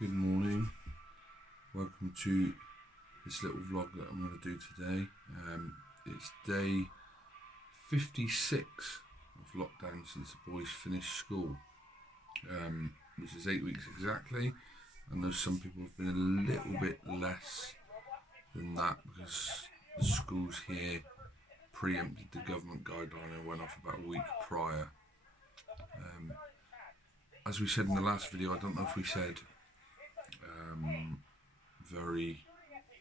Good morning, welcome to this little vlog that I'm going to do today. It's day 56 of lockdown since the boys finished school, which is 8 weeks exactly. I know some people have been a little bit less than that because the schools here preempted the government guideline and went off about a week prior. As we said in the last video, I don't know if we said very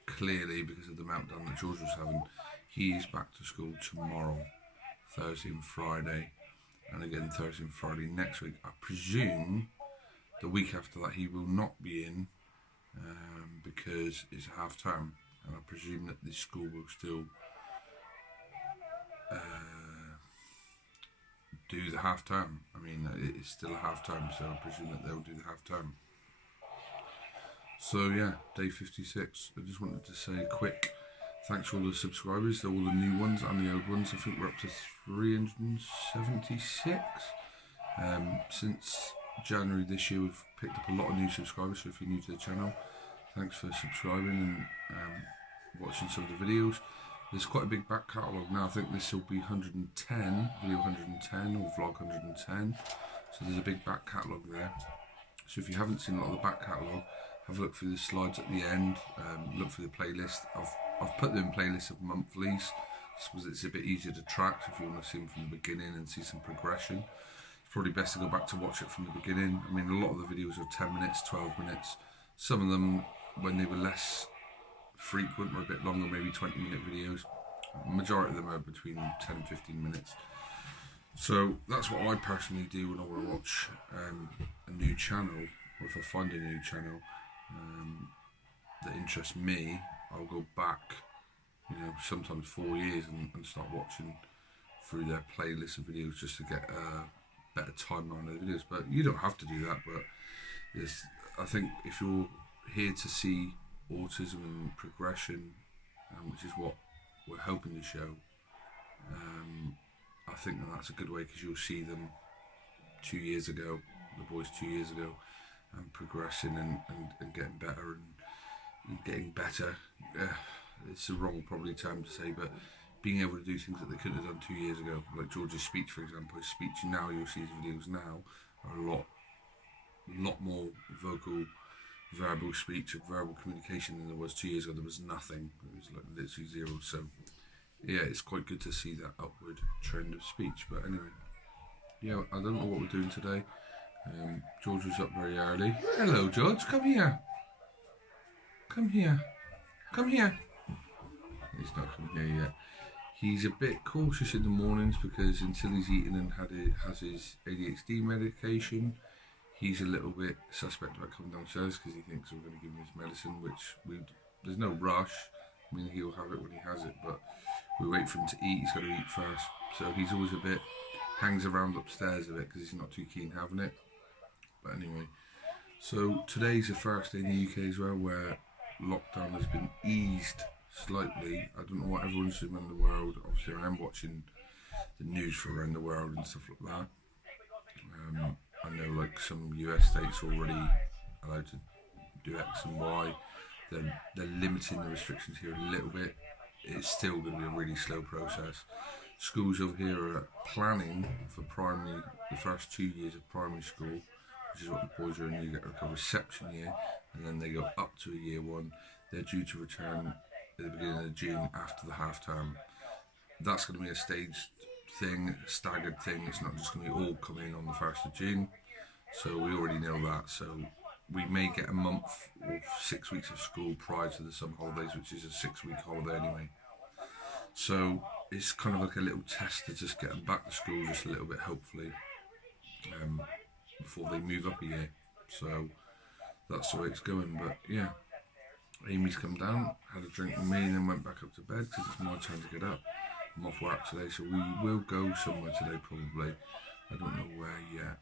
clearly because of the meltdown that George was having, he is back to school tomorrow, Thursday and Friday, and again Thursday and Friday next week. I presume the week after that he will not be in because it's a half term, and I presume that this school will still do the half term. I mean, it's still a half term, so I presume that they'll do the half term. So yeah, day 56. I just wanted to say a quick thanks to all the subscribers, all the new ones and the old ones. I think we're up to 376. Since January this year, we've picked up a lot of new subscribers. So if you're new to the channel, thanks for subscribing and watching some of the videos. There's quite a big back catalogue now. I think this will be 110, video 110 or vlog 110. So there's a big back catalogue there. So if you haven't seen a lot of the back catalogue, have a look through the slides at the end, look through the playlist. I've put them in playlists of monthlies because it's a bit easier to track. So if you want to see them from the beginning and see some progression, it's probably best to go back to watch it from the beginning. I mean, a lot of the videos are 10 minutes, 12 minutes. Some of them, when they were less frequent, were a bit longer, maybe 20-minute videos. The majority of them are between 10 and 15 minutes. So that's what I personally do when I want to watch a new channel, or if I find a new channel that interests me, I'll go back, sometimes 4 years and start watching through their playlist of videos just to get a better timeline of the videos. But you don't have to do that. But I think if you're here to see autism and progression, which is what we're hoping to show, I think that's a good way, because you'll see them 2 years ago, the boys 2 years ago, and progressing and getting better and getting better. It's the wrong probably term to say, but being able to do things that they couldn't have done 2 years ago, like George's speech, for example. His speech now, you'll see his videos now, are a lot more vocal, verbal speech and verbal communication than there was 2 years ago. There was nothing. It was like literally zero. So yeah, it's quite good to see that upward trend of speech. But anyway, yeah, I don't know what we're doing today. George was up very early. Hello, George. Come here. Come here. Come here. He's not coming here yet. He's a bit cautious in the mornings because until he's eaten and has his ADHD medication, he's a little bit suspect about coming downstairs because he thinks we're going to give him his medicine, which there's no rush. I mean, he'll have it when he has it, but we wait for him to eat. He's got to eat first. So he's always hangs around upstairs a bit because he's not too keen having it. But anyway, so today's the first day in the UK as well where lockdown has been eased slightly. I don't know what everyone's doing around the world. Obviously, I am watching the news from around the world and stuff like that. I know like some US states are already allowed to do X and Y. They're limiting the restrictions here a little bit. It's still going to be a really slow process. Schools over here are planning for primary, the first 2 years of primary school, which is what the boys are in. You get like a reception year, and then they go up to a year one. They're due to return at the beginning of June after the half term. That's going to be a staged thing, a staggered thing. It's not just going to be all coming in on the 1st of June. So we already know that. So we may get a month or 6 weeks of school prior to the summer holidays, which is a 6-week holiday anyway. So it's kind of like a little test to just get them back to school just a little bit, hopefully, before they move up a year. So that's the way it's going. But yeah, Amy's come down, had a drink with me, and then went back up to bed because it's my time to get up. I'm off work today, so we will go somewhere today probably. I don't know where yet.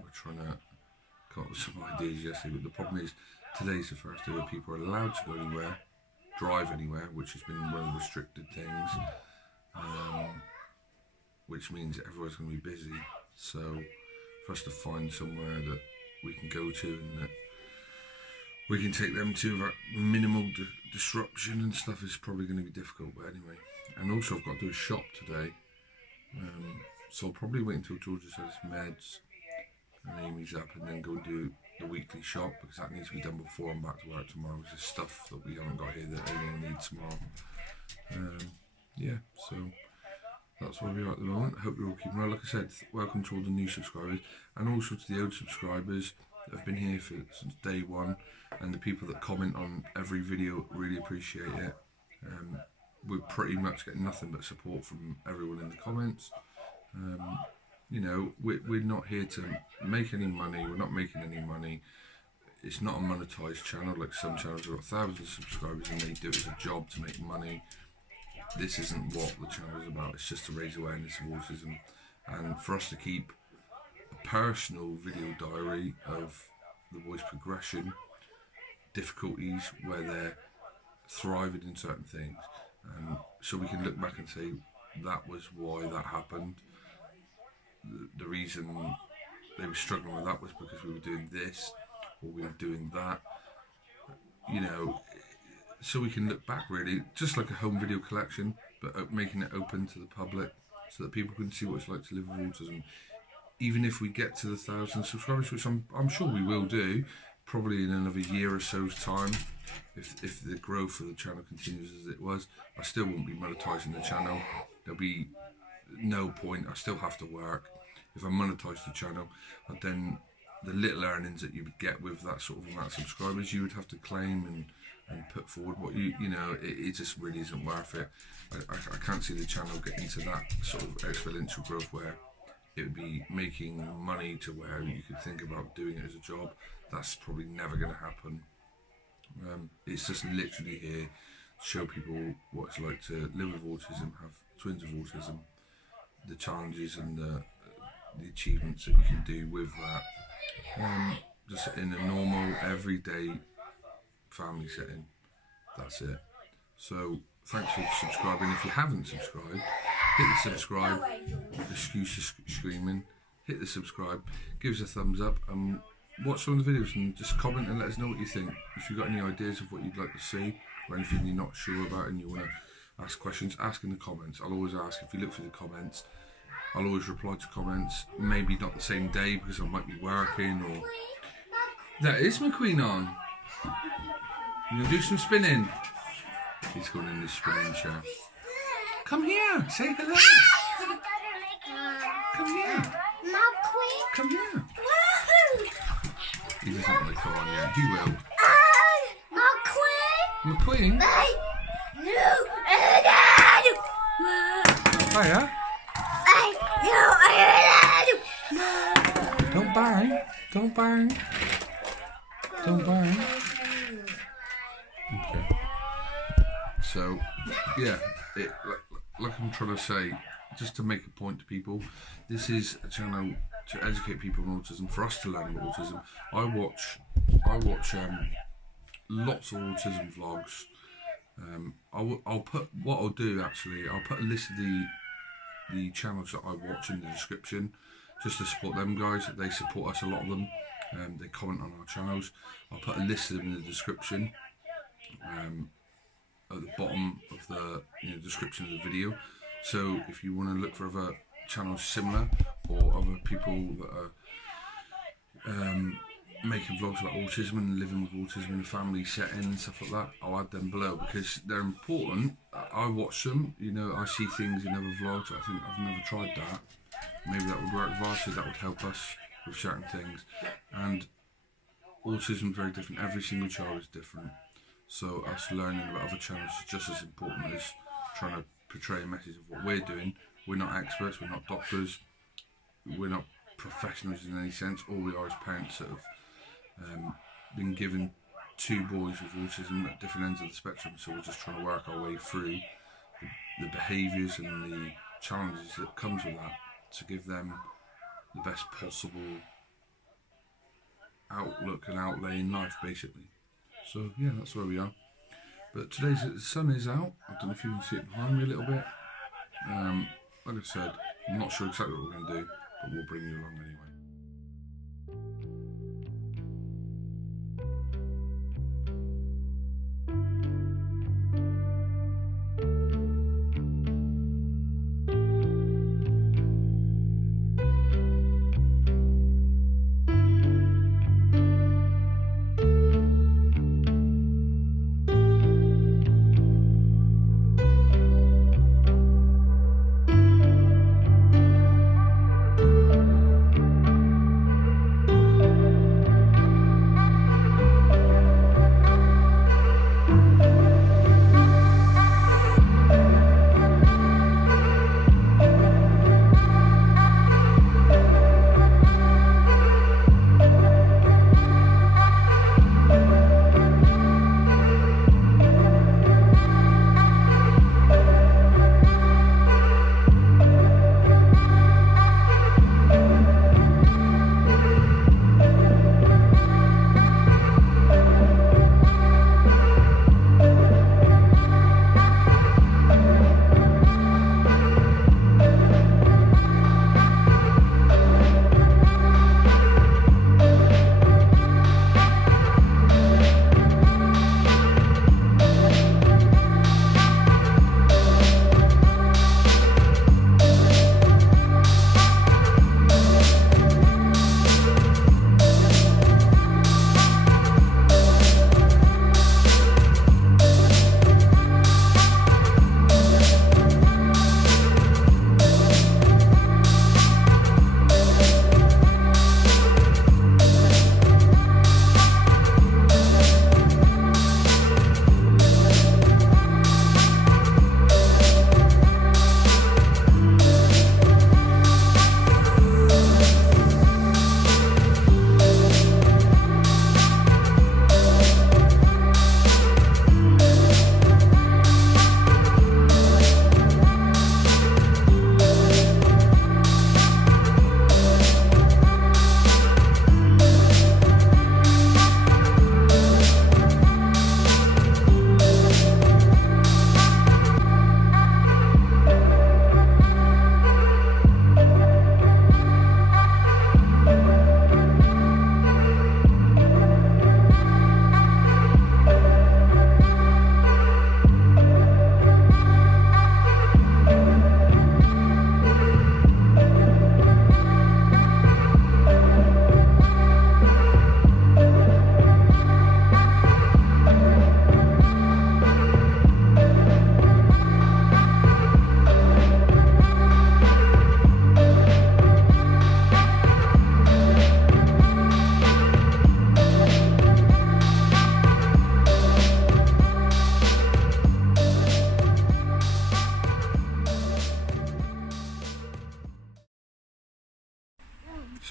We're trying to come up with some ideas yesterday, but the problem is today's the first day where people are allowed to go anywhere, drive anywhere, which has been one of the restricted things, which means everyone's going to be busy. So for us to find somewhere that we can go to and that we can take them to that minimal disruption and stuff is probably going to be difficult. But anyway, and also I've got to do a shop today, so I'll probably wait until Georgia says meds and Amy's up, and then go and do the weekly shop, because that needs to be done before I'm back to work tomorrow. There's stuff that we haven't got here that Amy will need tomorrow. Yeah, so that's where we are at the moment. I hope you're all keeping well. Like I said, welcome to all the new subscribers, and also to the old subscribers that have been here since day one, and the people that comment on every video. Really appreciate it. We're pretty much getting nothing but support from everyone in the comments. You know, we're not here to make any money. We're not making any money. It's not a monetized channel like some channels have got thousands of subscribers and they do it as a job to make money. This isn't what the channel is about. It's just to raise awareness of autism, and for us to keep a personal video diary of the boys' progression, difficulties where they're thriving in certain things, and so we can look back and say that was why that happened. The reason they were struggling with that was because we were doing this or we were doing that, you know, so we can look back, really, just like a home video collection, but making it open to the public so that people can see what it's like to live with autism. Even if we get to the 1,000 subscribers, which I'm sure we will do, probably in another year or so's time, if the growth of the channel continues as it was, I still won't be monetizing the channel. There'll be no point. I still have to work. If I monetize the channel, then the little earnings that you would get with that sort of amount of subscribers, you would have to claim and put forward what you know, it just really isn't worth it. I can't see the channel getting to that sort of exponential growth where it would be making money to where you could think about doing it as a job. That's probably never going to happen. It's just literally here to show people what it's like to live with autism, have twins with autism, the challenges and the achievements that you can do with that, just in a normal everyday family setting. That's it. So thanks for subscribing. If you haven't subscribed, hit the subscribe. Excuse the screaming. Hit the subscribe, give us a thumbs up, and watch some of the videos and just comment and let us know what you think. If you've got any ideas of what you'd like to see or anything you're not sure about and you want to ask questions, ask in the comments. I'll always ask. If you look through the comments, I'll always reply to comments. Maybe not the same day because I might be working, or that is my queen on. You gonna do some spinning? He's going in the spinning chair. Come here, say hello. Come here. Come here. He doesn't want to come on yet. He will. McQueen? Hiya. Don't bang. Don't bang. Don't bang. Okay. So, yeah, like I'm trying to say, just to make a point to people, this is a channel to educate people on autism, for us to learn about autism. I watch lots of autism vlogs. I'll put a list of the channels that I watch in the description, just to support them guys. They support us, a lot of them. They comment on our channels. I'll put a list of them in the description, at the bottom of the description of the video. So if you want to look for other channels similar, or other people that are making vlogs about autism and living with autism in a family setting and stuff like that, I'll add them below because they're important. I watch them, I see things in other vlogs. I think I've never tried that. Maybe that would work for us, so that would help us with certain things. And autism is very different. Every single child is different. So us learning about other channels is just as important as trying to portray a message of what we're doing. We're not experts, we're not doctors, we're not professionals in any sense. All we are is parents that have been given two boys with autism at different ends of the spectrum, so we're just trying to work our way through the behaviours and the challenges that comes with that, to give them the best possible outlook and outlay in life, basically. So yeah, that's where we are. But today's the sun is out. I don't know if you can see it behind me a little bit. Like I said, I'm not sure exactly what we're going to do, but we'll bring you along anyway.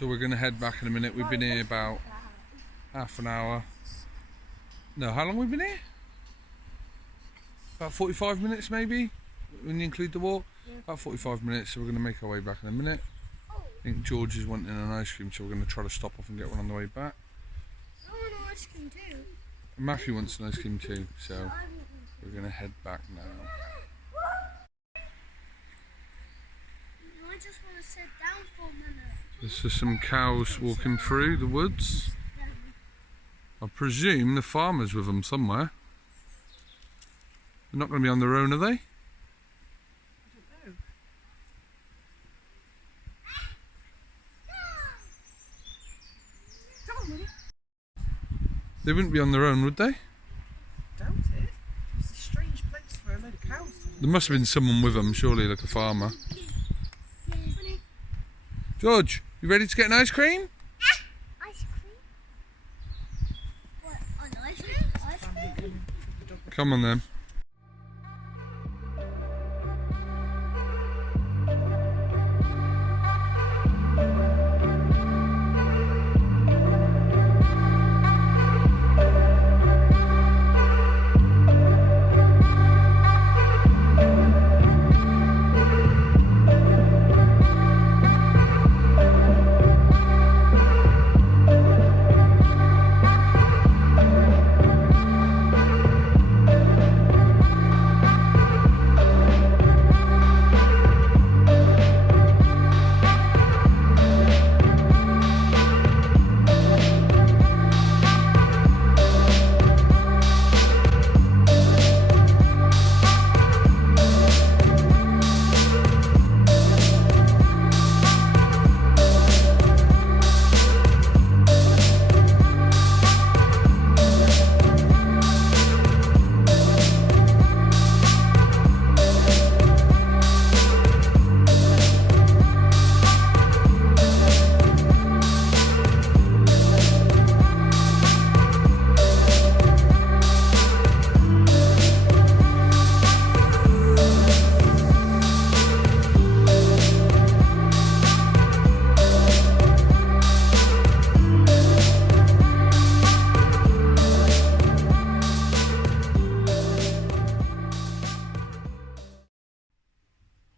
So we're going to head back in a minute. We've been here about half an hour. No, how long have we been here? About 45 minutes maybe, when you include the walk. Yeah. About 45 minutes, so we're going to make our way back in a minute. I think George is wanting an ice cream, so we're going to try to stop off and get one on the way back. I want an ice cream too. And Matthew wants an ice cream too, so we're going to head back now. I just want to sit down for a minute. There's just some cows walking through the woods. I presume the farmer's with them somewhere. They're not going to be on their own, are they? I don't know. They wouldn't be on their own, would they? Doubt it. It's a strange place for a load of cows. There must have been someone with them, surely, like a farmer. George, you ready to get an ice cream? Ice cream? What, an ice cream? Ice cream? Come on then.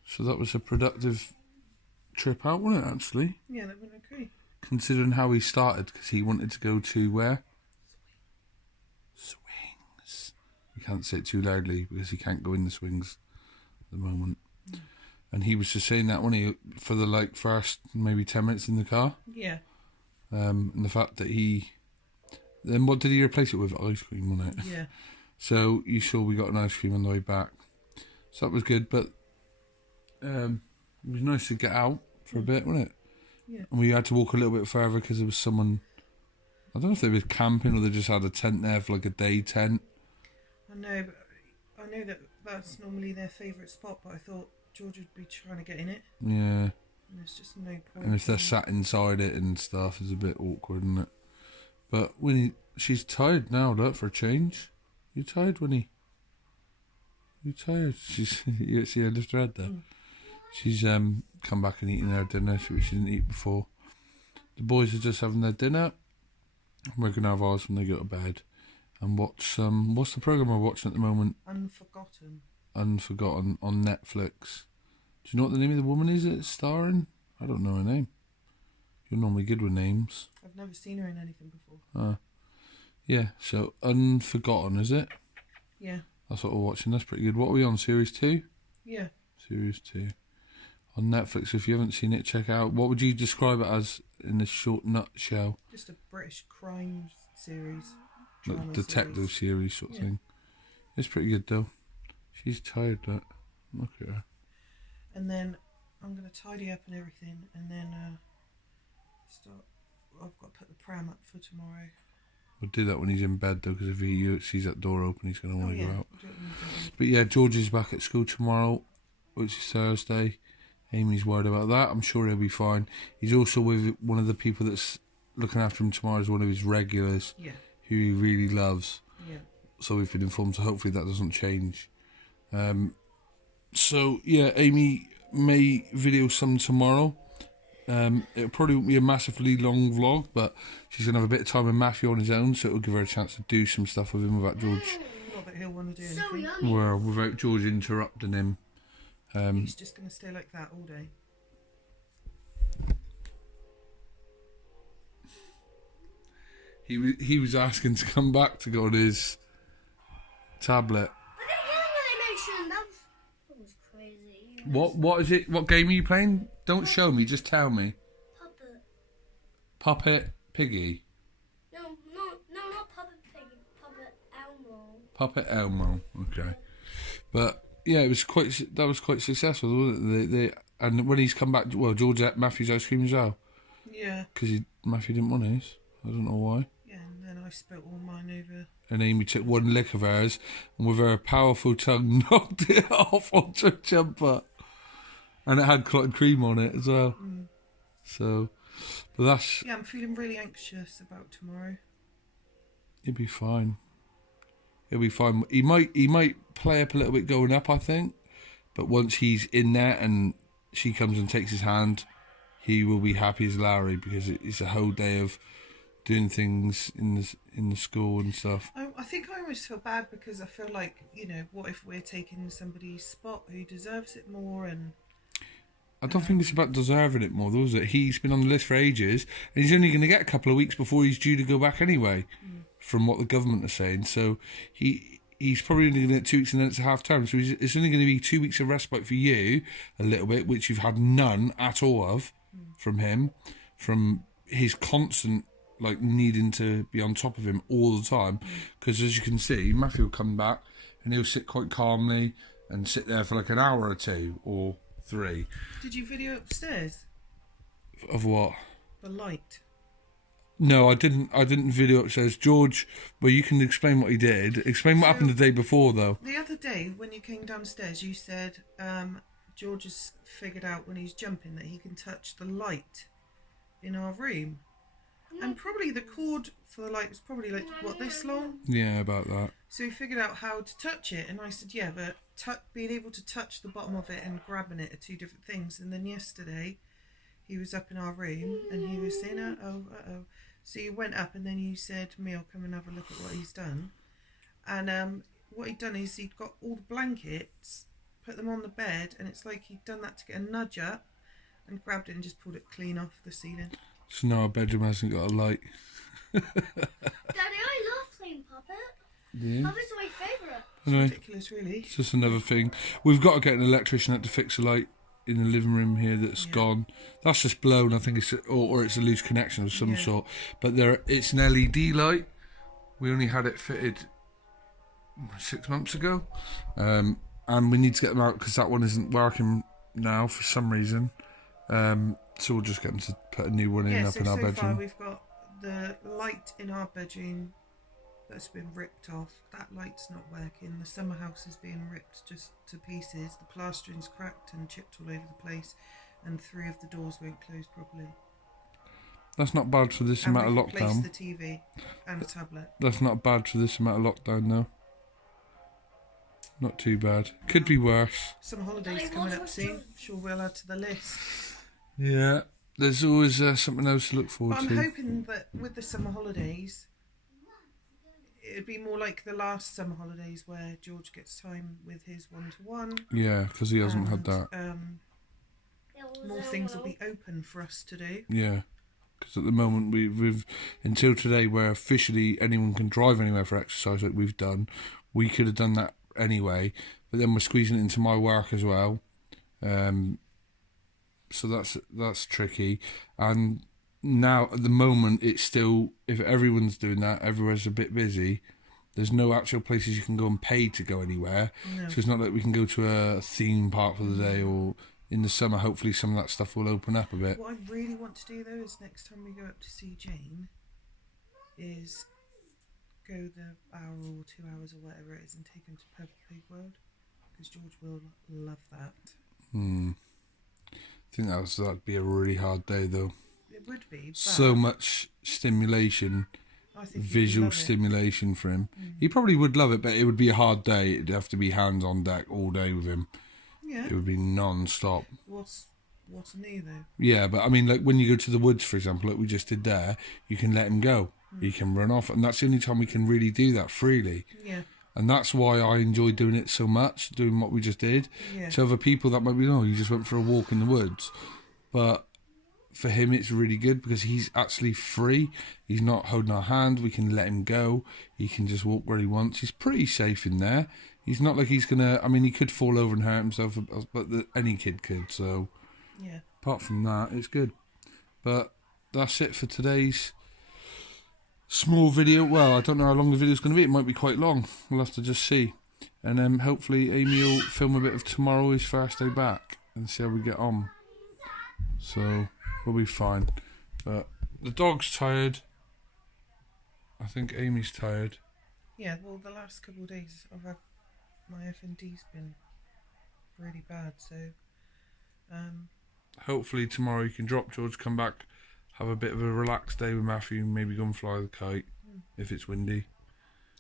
So that was a productive trip out, wasn't it, actually? Yeah, that went okay. Considering how he started, because he wanted to go to where? Swings. We can't say it too loudly, because he can't go in the swings at the moment. Mm. And he was just saying that, wasn't he, for the first maybe 10 minutes in the car? Yeah. And the fact that he... Then what did he replace it with? Ice cream, wasn't it? Yeah. So you saw we got an ice cream on the way back. So that was good, but it was nice to get out for a bit, wasn't it? Yeah. And we had to walk a little bit further because there was someone... I don't know if they were camping or they just had a tent there for like a day tent. I know, but I know that that's normally their favourite spot, but I thought George would be trying to get in it. Yeah. And there's just no point. And if they're sat inside it and stuff, it's a bit awkward, isn't it? But she's tired now, look, for a change. You tired, Winnie? You tired? You see her lift her head there? Mm. She's come back and eaten her dinner, which she didn't eat before. The boys are just having their dinner. We're going to have ours when they go to bed. And watch, what's the programme we're watching at the moment? Unforgotten on Netflix. Do you know what the name of the woman is it's starring? I don't know her name. You're normally good with names. I've never seen her in anything before. Yeah, so Unforgotten, is it? Yeah. That's what we're watching. That's pretty good. What are we on? Series 2? Yeah. Series 2. On Netflix, if you haven't seen it, check it out. What would you describe it as in a short nutshell? Just a British crime series. Like detective series sort of thing. It's pretty good though. She's tired, but look at her. And then I'm going to tidy up and everything, and then I've got to put the pram up for tomorrow. We'll do that when he's in bed though, because if he sees that door open, he's going to want to go out. But yeah, George is back at school tomorrow, which is Thursday. Amy's worried about that. I'm sure he'll be fine. He's also with one of the people that's looking after him tomorrow, is one of his regulars, who he really loves. Yeah. So we've been informed, so hopefully that doesn't change. So yeah, Amy may video some tomorrow. It'll probably won't be a massively long vlog, but she's going to have a bit of time with Matthew on his own, so it'll give her a chance to do some stuff with him without George. Not that he'll want to do So anything. yummy. Well, without George interrupting him. He's just going to stay like that all day. He was asking to come back to go on his tablet. I didn't hear what they mentioned. That was crazy. What is it? What game are you playing? Don't show me, just tell me. Puppet. Puppet Piggy. No, not Puppet Piggy. Puppet Elmo. Puppet Elmo. Okay, but yeah, it was quite successful, wasn't it? And when he's come back, well, George ate Matthew's ice cream as well. Yeah. Because Matthew didn't want his. I don't know why. Yeah, and then I spilt all mine over. And Amy took one lick of hers, and with her powerful tongue knocked it off onto her jumper. And it had clotted cream on it as well. So, but that's... Yeah, I'm feeling really anxious about tomorrow. He'll be fine. He'll be fine. He might play up a little bit going up, I think. But once he's in there and she comes and takes his hand, he will be happy as Larry, because it's a whole day of doing things in the school and stuff. I think I always feel bad because I feel like, what if we're taking somebody's spot who deserves it more? And I don't think it's about deserving it more, though, is it? He's been on the list for ages, and he's only going to get a couple of weeks before he's due to go back anyway, from what the government are saying. So he's probably only going to get 2 weeks, and then it's a half term. So it's only going to be 2 weeks of respite for you, a little bit, which you've had none at all of from him, from his constant needing to be on top of him all the time. Because as you can see, Matthew will come back and he'll sit quite calmly and sit there for like an hour or 2 or 3. Did you video upstairs? Of what? The light. No, I didn't video upstairs. George, well, you can explain what he did. Explain what happened the day before, though. The other day, when you came downstairs, you said George has figured out when he's jumping that he can touch the light in our room. And probably the cord for the light was probably this long? Yeah, about that. So he figured out how to touch it, and I said, yeah, but being able to touch the bottom of it and grabbing it are 2 different things. And then yesterday, he was up in our room, and he was saying, uh-oh. So you went up, and then you said, Meal, come and have a look at what he's done. And what he'd done is he'd got all the blankets, put them on the bed, and it's like he'd done that to get a nudge up, and grabbed it and just pulled it clean off the ceiling. So now our bedroom hasn't got a light. Daddy, I love playing Puppet. Yeah. Puppet's my favourite. Anyway, Ridiculous, really. it's just another thing. We've got to get an electrician out to fix a light in the living room here that's gone. That's just blown. I think it's or it's a loose connection of some sort. But it's an LED light. We only had it fitted 6 months ago, and we need to get them out because that one isn't working now for some reason. So we'll just get them to put a new one in up in our bedroom. So far we've got the light in our bedroom that's been ripped off. That light's not working. The summer house is being ripped just to pieces. The plastering's cracked and chipped all over the place, and 3 of the doors won't close properly. That's not bad for this amount of lockdown. The TV and the tablet. That's not bad for this amount of lockdown, though. Not too bad. Could be worse. Some holidays coming up soon. Sure, we'll add to the list. Yeah, there's always something else to look forward I'm to. hoping that with the summer holidays, it'd be more like the last summer holidays where George gets time with his one-to-one. Yeah, because he hasn't had that. More things will be open for us to do. Yeah, because at the moment we've until today, where officially anyone can drive anywhere for exercise like we've done, we could have done that anyway. But then we're squeezing it into my work as well. So that's tricky. And now at the moment it's still, if everyone's doing that, everywhere's a bit busy. There's no actual places you can go and pay to go anywhere. No. So it's not like we can go to a theme park for the day, or in the summer hopefully some of that stuff will open up a bit. What I really want to do though is next time we go up to see Jane is go the hour or 2 hours or whatever it is and take him to Peppa Pig World, because George will love that. I think that'd be a really hard day though. It would be. So much stimulation, visual stimulation for him. He probably would love it, but it would be a hard day. It'd have to be hands on deck all day with him. Yeah. It would be non-stop. What's what's new though. Yeah, but I mean, like when you go to the woods, for example, like we just did there, you can let him go. He can run off, and that's the only time we can really do that freely. Yeah. And that's why I enjoy doing it so much, doing what we just did. Yeah. To other people, that might be, oh, you just went for a walk in the woods. But for him, it's really good because he's actually free. He's not holding our hand. We can let him go. He can just walk where he wants. He's pretty safe in there. He's not like he's going to... I mean, he could fall over and hurt himself, but any kid could. So, Yeah. apart from that, it's good. But that's it for today's small video. Well, I don't know how long the video's going to be. It might be quite long. We'll have to just see. And then hopefully Amy will film a bit of tomorrow, his first day back, and see how we get on. So we'll be fine. But the dog's tired. I think Amy's tired. Yeah, well, the last couple of days I've had my F&D's been really bad, so hopefully tomorrow you can drop George, come back, have a bit of a relaxed day with Matthew, maybe go and fly the kite if it's windy.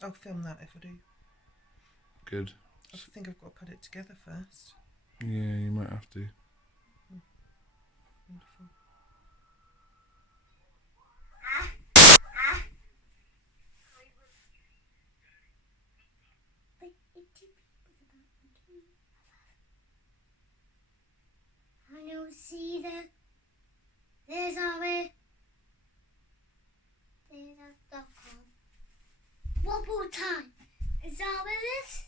I'll film that if I do. Good. I think I've got to put it together first. Yeah, you might have to. Wonderful. And you'll see there's our way. There's a dog on. Wobble time. Is that what it is?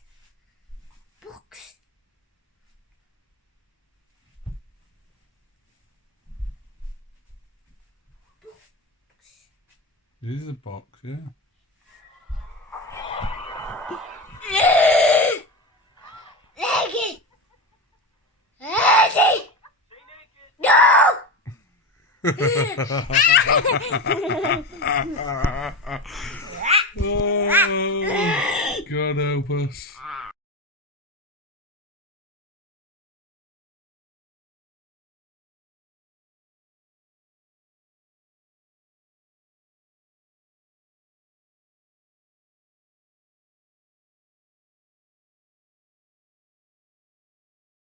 Books. It is a box, yeah. Leggy! Leggy! No! Oh, God help us.